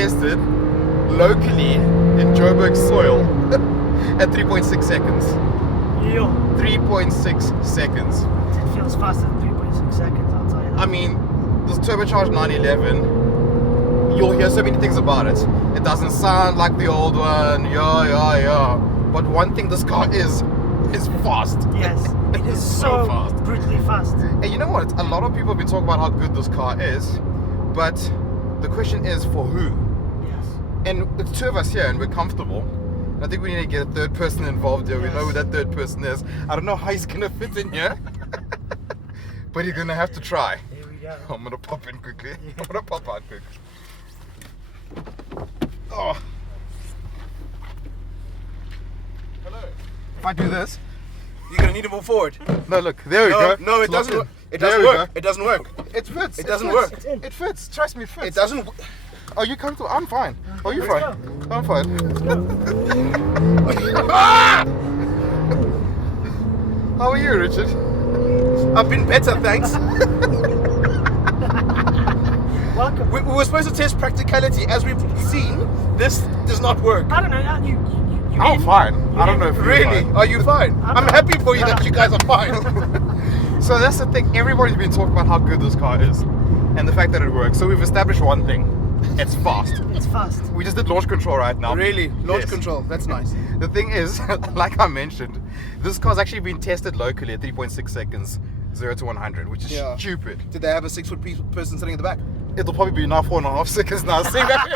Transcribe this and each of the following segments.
tested locally in Joburg soil at 3.6 seconds. Yo. 3.6 seconds. It feels faster than 3.6 seconds, I'll tell you that. I mean, this turbocharged 911, you'll hear so many things about it. It doesn't sound like the old one, yeah. But one thing this car is fast. Yes, it is so so fast. brutally fast. And you know what? A lot of people have been talking about how good this car is, but the question is for who? Yes. And it's two of us here and we're comfortable. And I think we need to get a third person involved here. Yes. We know who that third person is. I don't know how he's going to fit in here, but he's going to have to try. Here we go. I'm going to pop in quickly. I'm going to pop out quick. Oh. Hello. If I do this, You're gonna need to move forward. no, look, there we go. No, it It's doesn't. locked It in. doesn't There we work. go. It doesn't work. It fits. It doesn't fits. work. It's in. It fits. Trust me, it fits. It doesn't. Are you comfortable? I'm fine. Are you Let's fine? I'm fine. How are you, Richard? I've been better, thanks. Welcome. We were supposed to test practicality. As we've seen, this does not work. I don't know, you I'm in? fine. You I don't in? know if you're Really? fine. Are you fine? I'm I'm not. happy for you that you guys are fine. So that's the thing. Everybody's been talking about how good this car is, and the fact that it works. So we've established one thing: it's fast. It's fast. We just did launch control right now. Really? Launch Yes. control. That's nice. The thing is, like I mentioned, this car's actually been tested locally at 3.6 seconds, 0 to 100, which is Yeah. stupid. Did they have a 6 foot person sitting in the back? It'll probably be now 4.5 seconds now. See that?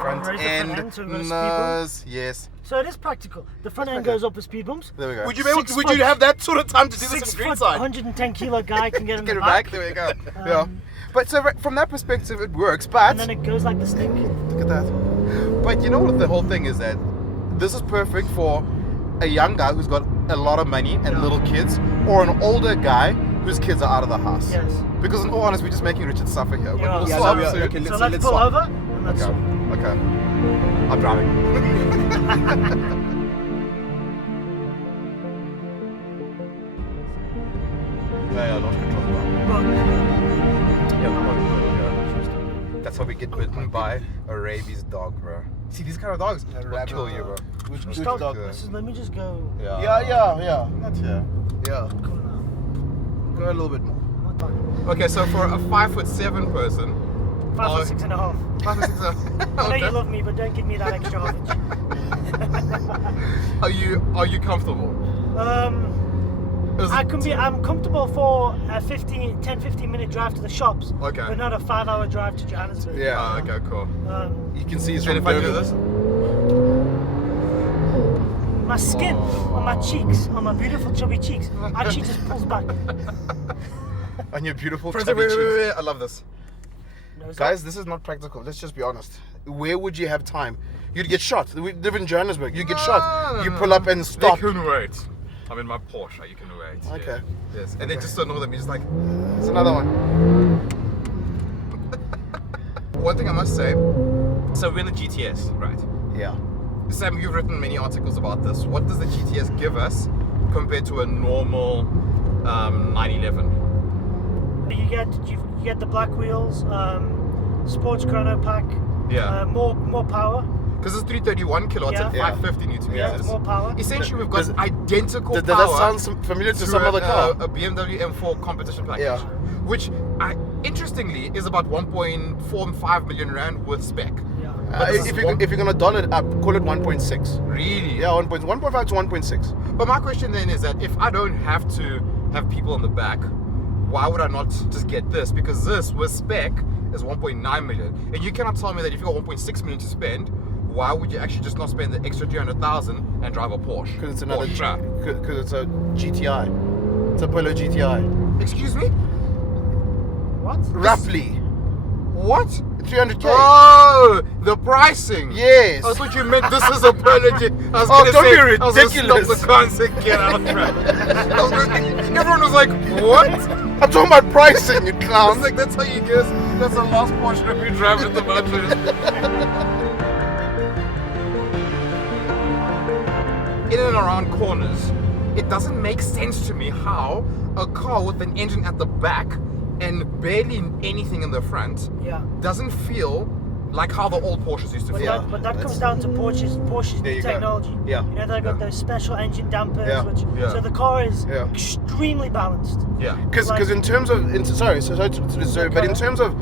Front Raise the front end end to go speed nose, yes. So it is practical. The front end goes up with speed bumps. There we go. Would you be able? 6 Would you foot- have that sort of time to do this 6 in green foot, side? 110 kilo guy can get in Get the it back. back. There we go. Yeah. But so from that perspective, it works. But And then it goes like the stick. look at that. But you know what the whole thing is, that this is perfect for a young guy who's got a lot of money and Yeah. little kids, or an older guy whose kids are out of the house. Yes. Because in all honesty, we're just making Richard suffer here. But Yeah. we'll Yeah, swap no, we are. soon. Okay, So let's let's pull swap. over and let's Okay. Okay. I'm driving. Yeah, lost control. Yeah, that's how we get bitten by a rabies dog, bro. See, these kind of dogs will kill you, bro. Which Stop. dog? Let me just go. Yeah. Not here. Yeah. Cool now. Go a little bit more. I'm not done. Okay, so for a 5'7" person, 5 Oh. foot 6.5. 5'6", I know you love me, but don't give me that extra half inch. are you comfortable? Is I it- can be. I'm comfortable for a 10-15 minute drive to the shops. Okay. But not a 5-hour drive to Johannesburg. Yeah. Okay. Cool. You can see. And if I do this? My skin on my cheeks, on my beautiful chubby cheeks, actually just pulls back. On your beautiful Friends, chubby wait, cheeks. wait, wait. I love this. No, it's Guys, this is not practical. Let's just be honest. Where would you have time? You'd get shot. We live in Johannesburg. You get shot. You pull up and stop. You can wait. I'm in my Porsche. You can wait. Okay. Yeah. Yes. And then just to know them, you're just like. There's another one. One thing I must say. So we're in the GTS, right? Yeah. Sam, you've written many articles about this. What does the GTS give us compared to a normal 911? You get the black wheels, sports chrono pack. Yeah. More power. Because it's 331 kilowatts and Yeah. 550 newton Yeah, meters. it's more power. Essentially, we've got Does- identical Does power. that sound familiar to some other car? A BMW M4 competition package. Yeah. Which, interestingly, is about 1.45 million rand worth spec. Yeah. If you're gonna dollar it up, call it 1.6. Really? Yeah, 1.5 to 1.6. But my question then is that if I don't have to have people in the back, why would I not just get this? Because this with spec is 1.9 million. And you cannot tell me that if you got 1.6 million to spend, why would you actually just not spend the extra 300,000 and drive a Porsche? Because it's another. Porsche. Because it's a GTI. It's a Polo GTI. Excuse me? What? Roughly What? 300k. Oh, the pricing. Yes. I thought you meant this is a Polo G. I was Oh, gonna don't say, be I was gonna ridiculous. stop the car and say, get out of track. Everyone was like, what? I'm talking about pricing, you I was clowns. like, that's how you guess. That's the last Porsche that we drive at the moment. In and around corners, it doesn't make sense to me how a car with an engine at the back and barely anything in the front Yeah. doesn't feel like how the old Porsches used to But feel. that comes down to Porsche's There you go. technology. Yeah. You know, they've got those special engine dampers, Yeah. which Yeah. so the car is Yeah. extremely balanced. Yeah. Because Like- in terms of but in terms of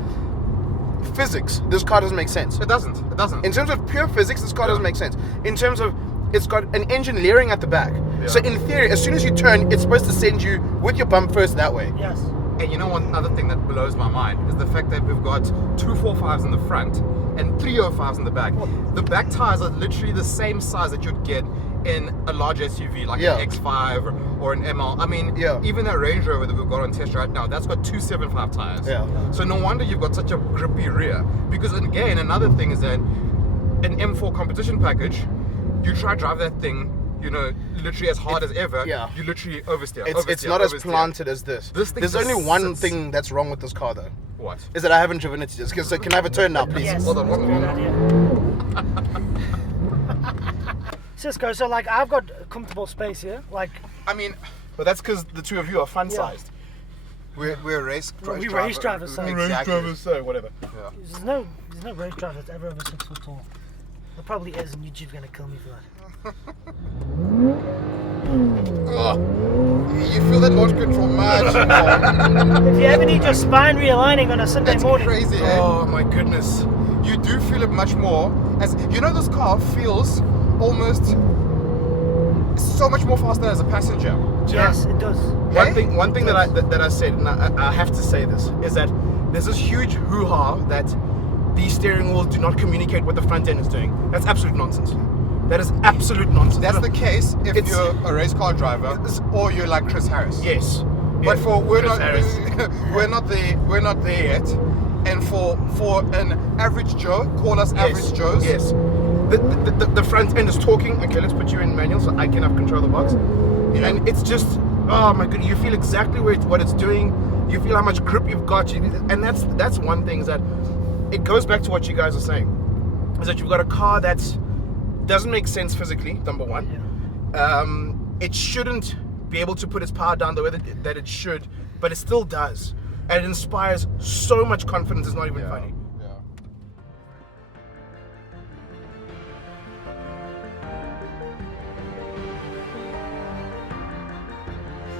physics, this car doesn't make sense. It doesn't. It doesn't. In terms of pure physics, this car doesn't make sense. In terms of it's got an engine layering at the back. Yeah. So in theory, as soon as you turn, it's supposed to send you with your bump first that way. Yes. And you know one other thing that blows my mind is the fact that we've got 245s in the front and 305s in the back. The back tires are literally the same size that you'd get in a large SUV like Yeah. an X5 or an ML. I mean, Yeah. even that Range Rover that we've got on test right now, that's got 275 tires. Yeah. So no wonder you've got such a grippy rear. Because again, another thing is that an M4 competition package, you try to drive that thing, you know, literally as hard as ever. Yeah. You literally oversteer. It's not as planted as this. This thing There's just only one sits. thing that's wrong with this car though. What? Is that I haven't driven it just. So can I have a turn now, please? Yes. Hold on, that's a hold good on. idea. Cisco, so like I've got comfortable space here. Like I mean, But that's because the two of you are fun sized. We're race we race drivers, so Exactly. so whatever. there's no race driver that's ever over 6 foot tall. There probably is, and YouTube's gonna kill me for that. you feel that launch control much more. If you ever need your spine realigning on a Sunday That's morning, crazy, eh? Oh my goodness. You do feel it much more. As you know, this car feels almost so much more faster as a passenger. yes, it does. One thing that I said, and I have to say this, is that there's this huge hoo-ha that these steering wheels do not communicate what the front end is doing. That's absolute nonsense. That is absolute nonsense. That's the case if It's- you're a race car driver or you're like Chris Harris. Yes. But for we're Chris not Harris. we're not there yet. And for an average Joe, call us average Joes. Yes. The front end is talking. Okay, let's put you in manual so I can have control of the box. Yeah. And it's just, oh my goodness, you feel exactly what it's doing. You feel how much grip you've got. And that's one thing, is that it goes back to what you guys are saying. Is that you've got a car that doesn't make sense physically, number one. It shouldn't be able to put its power down the way that it should, but it still does. And it inspires so much confidence, it's not even funny. Yeah.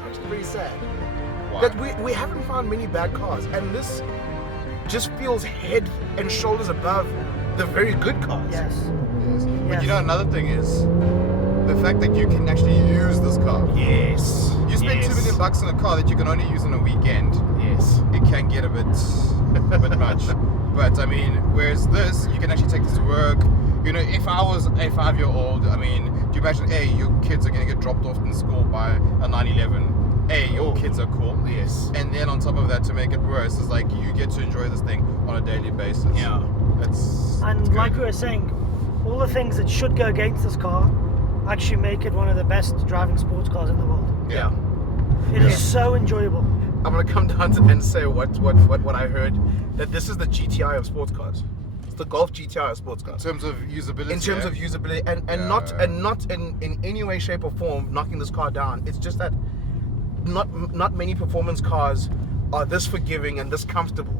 It's pretty sad. Why? That we haven't found many bad cars, and this just feels head and shoulders above the very good cars. Yes. Yes. But Yes. you know, another thing is the fact that you can actually use this car. Yes. You spend yes. $2 million in a car that you can only use on a weekend. Yes. It can get a bit much. But I mean, whereas this, you can actually take this to work. You know, if I was a 5-year-old, I mean, do you imagine, A, your kids are going to get dropped off in school by a 911? A, your kids are cool. Yes. And then on top of that, to make it worse, is like you get to enjoy this thing on a daily basis. Yeah. It's And good. like we were saying, all the things that should go against this car actually make it one of the best driving sports cars in the world. Yeah. It is so enjoyable. I'm gonna come down and say what I heard, that this is the GTI of sports cars. It's the Golf GTI of sports in cars. terms of usability. In terms yeah? of usability, and Yeah, not yeah. and not in any way, shape, or form knocking this car down. It's just that not many performance cars are this forgiving and this comfortable.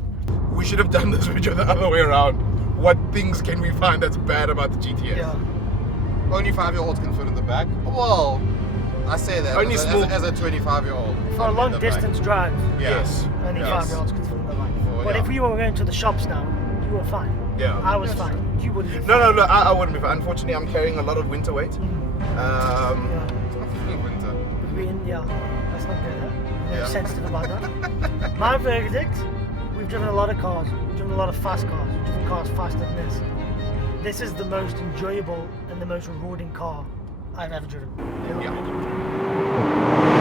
We should have done this video the other way around. What things can we find that's bad about the GTS? Yeah. Only 5-year-olds can fit in the back. Well, I say that Only as, small- as a 25-year-old. For a long distance drive, Yes. only Yes. 5-year-olds could fit in the back. Oh, But yeah. if we were going to the shops now, you were fine. Yeah. I was That's fine. true. You wouldn't be No, fine. I wouldn't be. Unfortunately, I'm carrying a lot of winter weight. Yeah. Winter. Yeah, let's not go there. Very Yeah. sensitive about that. My verdict, we've driven a lot of cars. We've driven a lot of fast cars. We've driven cars faster than this. This is the most enjoyable and the most rewarding car I've ever driven. Yeah.